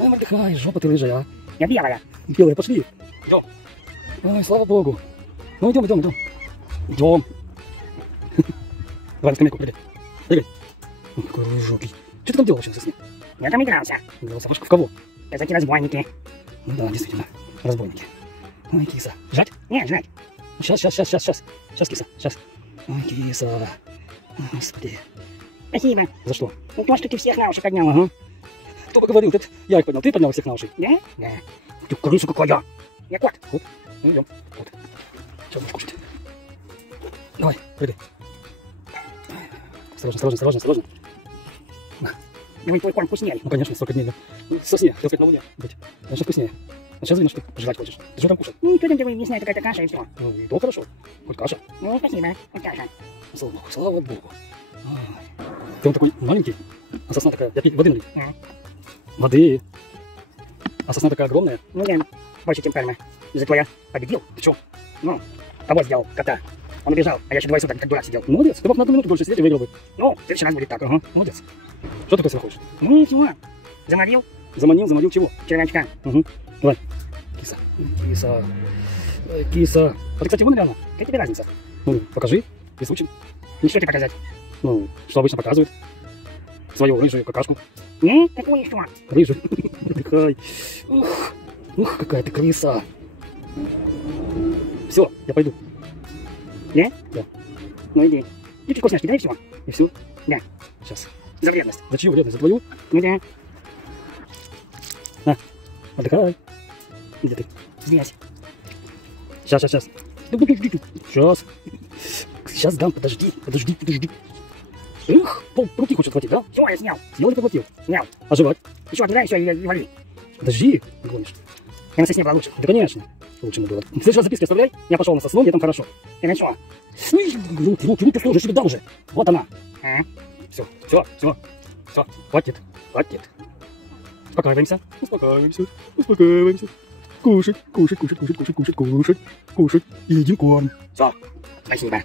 Ой, Мордыхай, жопа ты рыжая, а. Я белая. Белая, пошли. Идем. Ой, слава богу. Ну, идем, идем, идем. Идем. Давай на скамейку, прыгай. Прыгай. Ой, какой рыжопий. Что ты там делал вообще на сосне? Я там игрался. Игрался в кого? Это эти разбойники. Ну да, действительно, разбойники. Ой, киса. Жать? Нет, жрать. Сейчас, киса, сейчас. Ой, киса. Господи. Спасибо. За что? Ну, то, что ты всех на уши поднял. Ага. Кто бы говорил, ты, я их поднял, ты поднял всех на уши. Да? Да. Ты крыса какая. Я кот. Вот, ну идем. Вот. Сейчас будешь кушать. Давай, прыгай. Осторожно. Давай твой корм вкуснее. Ну, конечно, 40 дней, да. Ну, сосне, хотел сказать, на луне быть. Конечно, вкуснее. А сейчас видно, что ты жрать хочешь. Ты что там кушать? Ну, что там ты мясная какая-то каша и все. Ну, и то хорошо. Хоть каша. Ну, спасибо. Вот каша. Слава богу. Ай. Ты он такой маленький, а сосна такая. Я пить воды налить. Воды. А сосна такая огромная. Ну, да. Больше, чем пальма. Из-за твоя победил. Ты что? Ну, того сделал, кота. Он убежал, а я еще 2 суток как дурак сидел. Молодец. Ты мог на 1 минуту дольше сидеть и выиграл бы. Ну, в следующий раз будет так. Ага, молодец. Что ты красиво хочешь? Ну, ничего. Заморил Заманил чего? червячка. Угу. Давай. Киса. Киса. А ты, кстати, вон реально. Какая тебе разница? Ну, покажи, если учим. Ну, что тебе показать? Ну, что обычно показывают. Свою рыжую какашку. Не, такое что? Рыжую. Отдыхай. Ух, какая ты крыса. Все, я пойду. Да? Да. Ну, иди. И ты вкусняшки, дай всего. И все? Да. Сейчас. За вредность. За чью вредность? За твою? Ну, да. На, отдыхай. Где ты? Здесь. Сейчас. Да подожди ты. Сейчас дам, подожди. Эх, руки хочет хватить, да? Все, я снял. Съел или поглотил? Снял. А жевать? Еще отдай, все, и вали. Подожди, гонишь. Я на сосне была лучше. Да, конечно. Лучше было. В следующий раз записки оставляй. Я пошел на сосну, мне там хорошо. Ты на что? Руки сложишь, тебе дал уже. Вот она. А? Все. Хватит. Успокаиваемся. Кушать. Кушать. И едим корм. Спасибо.